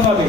सुनो अभी,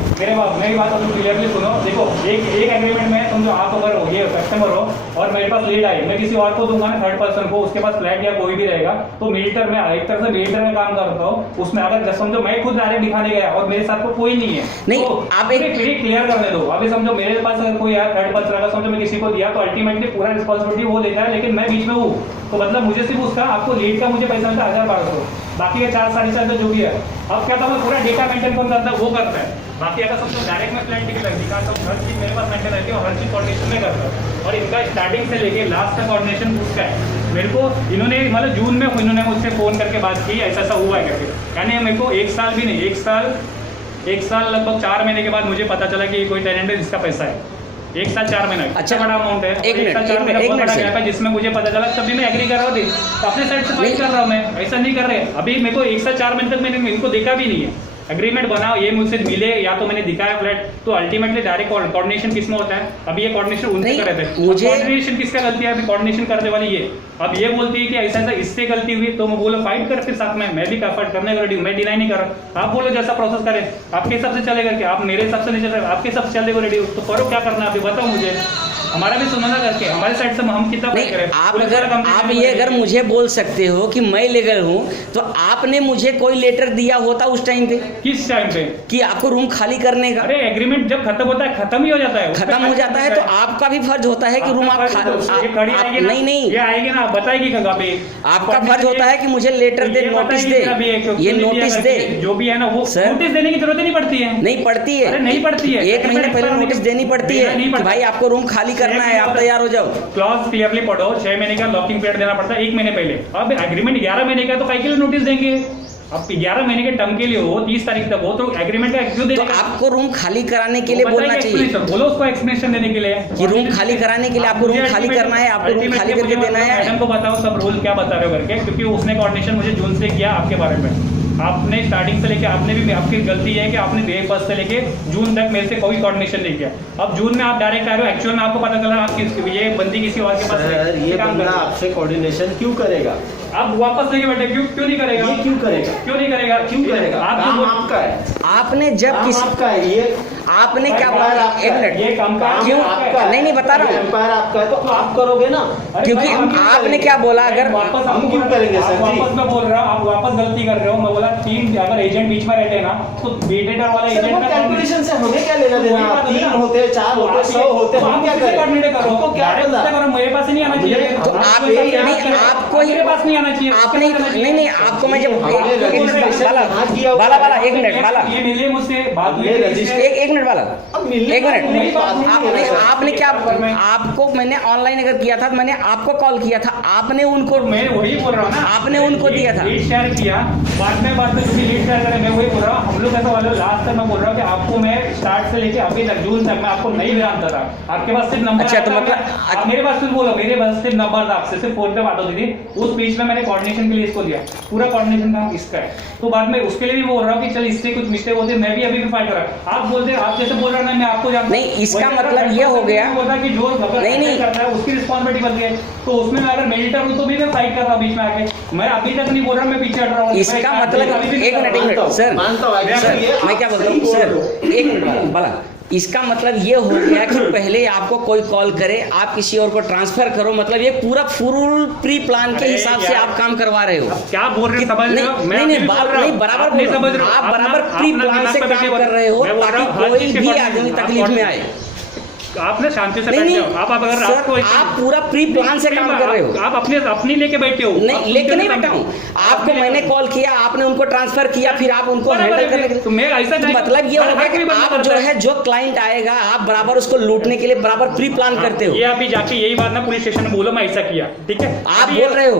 मेरी बात अभी क्लियरली सुनो। देखो एक एग्रीमेंट में समझो आप अगर हो ये कस्टमर हो और मेरे पास लीड आई, मैं किसी और को दूंगा ना, थर्ड पर्सन को, उसके पास फ्लैट या कोई भी रहेगा, तो मीटर में एक तरह से मीटर में काम करता हूँ। उसमें अगर समझो मैं खुद डायरेक्ट दिखाने गया और मेरे साथ कोई नहीं है, नहीं, तो आप एक क्लियर करने दो। अभी समझो मेरे पास अगर कोई यार थर्ड पर्सन अगर समझो मैं किसी को दिया, तो अल्टीमेटली पूरा रिस्पॉन्सिबिलिटी वो लेता है, लेकिन मैं बीच में हूँ, तो मतलब मुझे सिर्फ उसका आपको लीड का मुझे पैसा मिलता है 1200, बाकी का 4-4.5 जो भी है। अब क्या था, मैं पूरा डेटा मेंटेन कौन करता है, वो करता है। बाकी अगर समझो डायरेक्ट में फ्लैट टिकट दिखा, सब हर चीज मेरे पास मेंटेन रहती है और हर चीज कोऑर्डिनेशन में करता है। और इनका स्टार्टिंग से लेके लास्ट तक कोऑर्डिनेशन उसका है। मेरे को इन्होंने मतलब जून में इन्होंने मुझसे फोन करके बात की, ऐसा ऐसा हुआ है करके, यानी मेरे को 1 साल भी नहीं, 1 साल लगभग 4 महीने के बाद मुझे पता चला कि कोई टेनेंट है जिसका पैसा है। 1 साल 4 महीने, अच्छा बड़ा अमाउंट है। 1 साल 4 महीने बहुत बड़ा गैप है, जिसमें मुझे पता चला, तभी मैं एग्री कर रहा थी, तो अपने साइड से फाइट कर रहा हूँ मैं, ऐसा नहीं कर रहे। अभी मेरे को 1 साल 4 महीने तक मैंने इनको देखा भी नहीं है। एग्रीमेंट बनाओ, ये मुझसे मिले या तो मैंने दिखाया फ्लैट, तो अल्टीमेटली डायरेक्ट कोऑर्डिनेशन किसमें होता है? अभी ये कोऑर्डिनेशन उनसे कर रहे थे, मुझे कोऑर्डिनेशन किसका गलती है? अभी कोऑर्डिनेशन करने वाली ये, अब ये बोलती है कि ऐसा ऐसा इससे गलती हुई, तो मैं बोलो फाइट कर फिर साथ में, मैं भी फाइट करने का रेडी हूँ, मैं डिनाई नहीं कर रहा। आप बोलो जैसा प्रोसेस करें, आपके हिसाब से चलेगा कि आप मेरे हिसाब से नहीं चल रहे, आपके हिसाब से चलने को रेडी हो, तो करो क्या करना है अभी बताओ मुझे, हमारा भी सुनना करके हमारे साइड से हम कितना फाइट करें। आप ये अगर मुझे बोल सकते हो कि मैं लीगल हूँ, तो आपने मुझे कोई लेटर दिया होता उस टाइम पे? किस टाइम पे? कि आपको रूम खाली करने का। अरे एग्रीमेंट जब खत्म होता है, खत्म ही हो जाता है, खत्म हो जाता है, तो आपका भी फर्ज होता है कि रूम आप नहीं, ये आएगी ना, बताएगी कभी। आपका फर्ज होता है कि मुझे लेटर दे, नोटिस दे, ये नोटिस दे, जो भी है ना वो नोटिस देने की जरूरत ही नहीं पड़ती है। नहीं पड़ती है, नहीं पड़ती है, 1 महीने पहले नोटिस देनी पड़ती है कि भाई आपको रूम खाली करना है, आप तैयार हो जाओ। क्लॉज क्लियरली पढ़ो, 6 महीने का लॉकिंग पीरियड देना पड़ता है 1 महीने पहले। अब एग्रीमेंट 11 महीने का, तो कई के लिए नोटिस देंगे? अब 11 महीने के टर्म के लिए हो, 30 तारीख तक हो, तो एग्रीमेंट का क्यों देना? तो आपको रूम खाली कराने के लिए बोलना चाहिए, बोलो उसको एक्सप्लेनेशन देने के लिए कि रूम खाली कराने के लिए आपको रूम खाली करना है, आपको रूम खाली करके देना है। मैडम को बताओ सब रूल क्या बता रहे हो करके, क्योंकि उसने कोऑर्डिनेशन मुझे जून से किया आपके बारे में। आपने स्टार्टिंग से लेके आपने भी, आपकी गलती है कि आपने डे 1 से लेके जून तक मेरे से कोई कोऑर्डिनेशन नहीं किया। अब जून में आप डायरेक्ट आ रहे हो, एक्चुअल में आपको पता चला आप ये बंदी किसी और के पास ये बंदा आपसे कोऑर्डिनेशन क्यों करेगा? आप वापस लेके बैठे, क्यों नहीं करेगा? ये क्यों करेगा? क्यों नहीं करेगा? क्यों करेगा? आप आपका है, आपने जब किसी आपका है, ये आपने क्या बोला? 1 मिनट, ये काम का क्यों? आपका नहीं बता रहा हूँ, एम्पायर आपका है, तो आप करोगे ना, क्योंकि आपने क्या बोला? अगर वापस हम क्यों करेंगे सर जी? वापस मैं बोल रहा हूँ, आप वापस गलती कर रहे हो। मैं बोला 3 अगर एजेंट बीच में रहते हैं ना, तो मीडिएटर वाला एजेंट का कैलकुलेशन से हमें क्या लेना देना? 3 होते, 4 होते, 100 होते, हम क्या करें? कोऑर्डिनेट करो, हमको क्या पता? मेरे पास नहीं आना चाहिए, तो आप आपको मेरे पास नहीं आना चाहिए, आपने नहीं आपको मैं जब बाला 1 मिनट बाला, ये मिले मुझसे बात हुई, 1 मिनट बाला, अब मिलने 1 मिनट, आपने क्या, मैं आपको मैंने ऑनलाइन अगर किया था, मैंने आपको कॉल किया था, आपने उनको, मैं वही बोल रहा हूँ ना, आपने उनको दिया था, लीड शेयर किया, बाद में जो भी लीड शेयर करें, मैं वही बोल रहा हूँ। हम लोग ऐसा वाले लास्ट तक मैं बोल रहा हूँ कि आपको मैं स्टार्ट से लेके अभी तक जून तक मैं आपको नहीं जानता था, आपके पास सिर्फ नंबर। अच्छा, तो मतलब मेरे पास सिर्फ बोलो, मेरे पास सिर्फ नंबर था, आपसे सिर्फ फोन पे बात होती थी। उस बीच में मैंने कोऑर्डिनेशन के लिए इसको दिया, पूरा कोऑर्डिनेशन काम इसका है, तो बाद में उसके लिए भी बोल रहा हूँ कि चल इससे कुछ मिस्टेक होती है, मैं भी अभी भी फाइट कर रहा हूँ। आप बोलते आप जैसे बोल रहे हैं मैं आपको जानता नहीं, इसका मतलब ये हो गया कि जो नहीं करता है उसकी रिस्पॉन्सिबिलिटी बनती है, तो उसमें मैं अगर मेडिटर हूँ तो भी मैं फाइट कर रहा हूँ बीच में आके। मैं अभी तक नहीं बोल रहा, मैं पीछे हट रहा हूँ। इसका मतलब 1 मिनट सर, मैं क्या बोलता हूँ सर, 1 मिनट बाला, इसका मतलब ये हो गया कि पहले आपको कोई कॉल करे, आप किसी और को ट्रांसफर करो, मतलब ये पूरा फुल प्री प्लान के हिसाब से आप काम करवा रहे हो। क्या बोल रहे हो? समझ रहे हो? नहीं बराबर नहीं समझ रहे हो, आप बराबर प्री प्लान से काम कर रहे हो ताकि कोई भी आदमी तकलीफ में आए। आपने शांति से बैठे हो, आप अगर सर, आप पूरा प्री प्लान से काम कर रहे हो, आप अपनी लेके बैठे हो। नहीं लेके नहीं बैठा हूँ, आपको मैंने कॉल किया, आपने उनको ट्रांसफर किया, फिर आप उनको हैंडल करने के लिए, तो मैं ऐसा मतलब ये हो गया कि आप जो है जो क्लाइंट आएगा आप बराबर उसको लूटने के लिए बराबर प्री प्लान करते हो। ये अभी जाके यही बात ना पुलिस स्टेशन में बोलो मैं ऐसा किया, ठीक है? आप बोल रहे हो,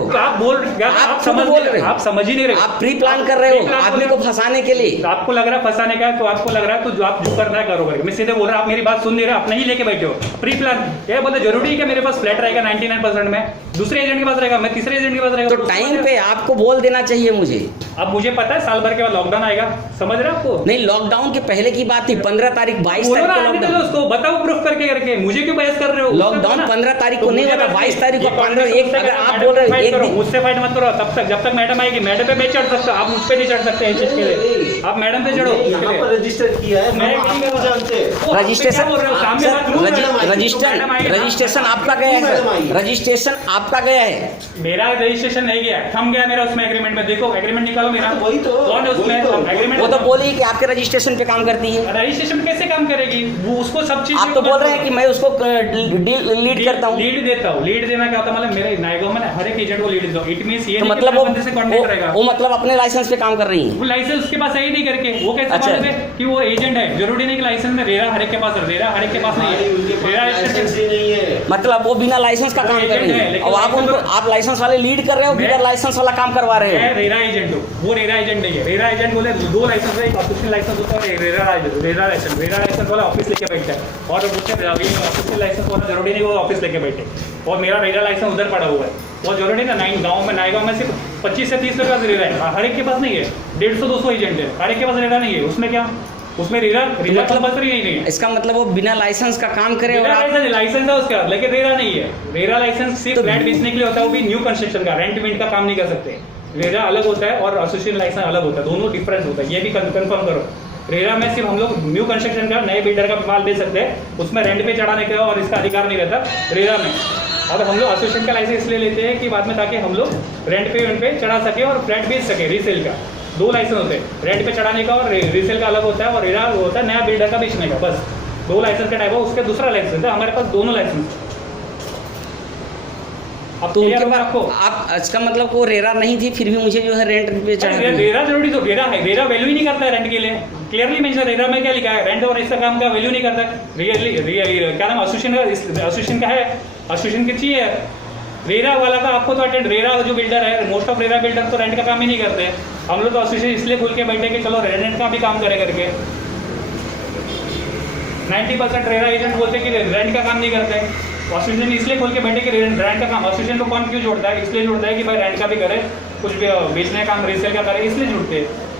आप समझ ही नहीं रहे, आप प्री प्लान कर रहे हो आदमी को फंसाने के लिए। आपको लग रहा है फंसाने का, तो आपको लग रहा है तो आप जो करना है करो। मैं सीधे बोल रहा हूँ, आप मेरी बात सुन नहीं रहे, आप नहीं लेके बैठे हो प्री प्लान। ये बोलते जरूरी है कि मेरे पास फ्लैट रहेगा 99% में, दूसरे एजेंट के पास रहेगा, मैं तीसरे एजेंट के पास रहेगा, तो टाइम पे आपको बोल देना चाहिए मुझे। अब मुझे पता है साल भर के बाद लॉकडाउन आएगा, समझ रहे आपको? नहीं, लॉकडाउन के पहले की बात थी, 15 तारीख 22 तारीख को लॉकडाउन। दोस्तों बताओ प्रूफ करके मुझे क्यों बहस कर रहे हो? लॉकडाउन 15 तारीख को नहीं हुआ था, 22 तारीख को 15 अगर आप बोल रहे हो, मुझसे फाइट मत करो तब तक, जब तक मैडम आएगी, मैडम पे मैं चढ़ सकता, आप मुझ पे नहीं चढ़ सकते इस चीज के लिए। आप मैडम पे चढ़ो। यहाँ पर रजिस्टर किया है, मैं हम नहीं आपको कर रहा। जानते हैं। वो रजिस्ट्रेशन क्या बोल रहे हो? सामने सर, बात करो, मैडम आएगी। रजिस्ट्रेशन आपका गया है मैडम आइए। सर, रजिस्ट्रेशन आपका गया है। मेरा रजिस्ट्रेशन नहीं गया, थम गया मेरा उसमें एग्रीमेंट में। देखो एग्रीमेंट निकालो मेरा। हाँ, वही तो, कौन है उसमें वही तो। एग्रीमेंट? वो तो बोली कि आपके रजिस्ट्रेशन पे काम करती है। रजिस्ट्रेशन कैसे काम करेगी वो? उसको सब चीज आप तो बोल रहे हैं कि मैं उसको लीड करता हूँ। लीड देता हूँ। लीड देना क्या होता है? मतलब मेरे नायगांव में हर एक एजेंट को लीड देता हूँ। इट मींस ये तो नहीं कि मतलब मैं बंदे से कॉन्टेक्ट रहेगा। वो मतलब अपने लाइसेंस पे काम कर रही है। वो लाइसेंस उसके पास है ही नहीं करके, वो कैसे अच्छा। मालूम है कि वो एजेंट है? जरूरी नहीं कि लाइसेंस में रेरा हर एक के पास है। रेरा हर एक के पास नहीं हमारे उनके है। पास रेरा लाइसेंस ही नहीं है। मतलब वो बिना लाइसेंस का वो काम कर एजेंट रही है, है लेकिन और आप लाइसेंस उनको आप लाइसेंस वाले लीड कर रहे हो, बिना मैं- लाइसेंस वाला काम करवा रहे मैं हो। रेरा एजेंट हूँ, वो रेरा एजेंट नहीं है। रेरा एजेंट बोले दो लाइसेंस है, एक ऑफिशियल लाइसेंस होता है और एक रेरा लाइसेंस। रेरा लाइसेंस वाला ऑफिस लेके बैठता है और उसके ऑफिशियल लाइसेंस वाला जरूरी नहीं वो ऑफिस लेके बैठे। और मेरा रेरा लाइसेंस उधर पड़ा हुआ है, वो जरूरी ना। नायगांव में सिर्फ 25 से 30 लोग रेरा है, हर एक के पास नहीं है। 150-200 एजेंट है, हर एक के पास रेरा नहीं है। उसमें क्या, उसमें रेरा कंपल्सरी नहीं है। इसका मतलब वो बिना लाइसेंस का काम करे और आप लाइसेंस है उसका, लेकिन रेरा नहीं है। रेरा लाइसेंस सिर्फ तो- फ्लैट बेचने के लिए होता है, वो भी न्यू कंस्ट्रक्शन का। रेंट वेंट का काम नहीं कर सकते। रेरा अलग होता है और एसोसिएशन लाइसेंस अलग होता है, दोनों डिफरेंस होता है। ये भी कंफर्म करो। रेरा में सिर्फ हम लोग न्यू कंस्ट्रक्शन का नए बिल्डर का माल बेच सकते हैं, उसमें रेंट पे चढ़ाने का और इसका अधिकार नहीं रहता रेरा में। और हम लोग एसोसिएशन का लाइसेंस इसलिए लेते हैं कि बाद में ताकि हम लोग रेंट पे चढ़ा सके और फ्लैट बेच सके। रीसेल का दो लाइसेंस होते हैं, रेंट पे चढ़ाने का और रीसेल का अलग होता है, और रेरा होता है नया बिल्डर का बेचने का। बस दो लाइसेंस का टाइप है, उसका दूसरा लाइसेंस है। हमारे पास दोनों लाइसेंस। अब तो clear उनके होगा बाद आपको? आप इसका मतलब को रेरा नहीं थी फिर भी मुझे जो है रेंट पे चढ़ा अरे रेरा जरूरी तो रेरा है, रेरा वैल्यू ही नहीं करता है रेंट के लिए। क्लियरली मेंशन रेरा में क्या लिखा है, रेंट और इसका काम का वैल्यू नहीं करता। क्या नाम एसोसिएशन का है, एसोसिएशन की चाहिए। रेरा वाला का आपको तो अटेंड, रेरा जो बिल्डर है, मोस्ट ऑफ रेरा बिल्डर तो रेंट का काम ही नहीं करते। हम लोग तो एसोसिएशन इसलिए खुल के बैठे कि चलो रेंट का भी काम करे करके। 90% रेरा एजेंट बोलते हैं कि रेंट का काम नहीं करते। एसोसिएशन इसलिए खोल के बैठे कि रेंट का काम, एसोसिएशन को कौन क्यों जोड़ता है? इसलिए जोड़ता है कि भाई रेंट का भी करे, कुछ भी बेचने का काम, रीसेल का करे, इसलिए जुड़ते हैं।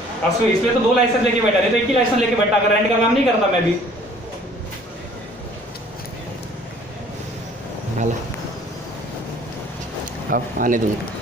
इसलिए तो दो लाइसेंस लेके बैठा, नहीं तो एक ही लाइसेंस लेके बैठा। अगर रेंट का काम नहीं करता मैं भी। अब आने दूंगा।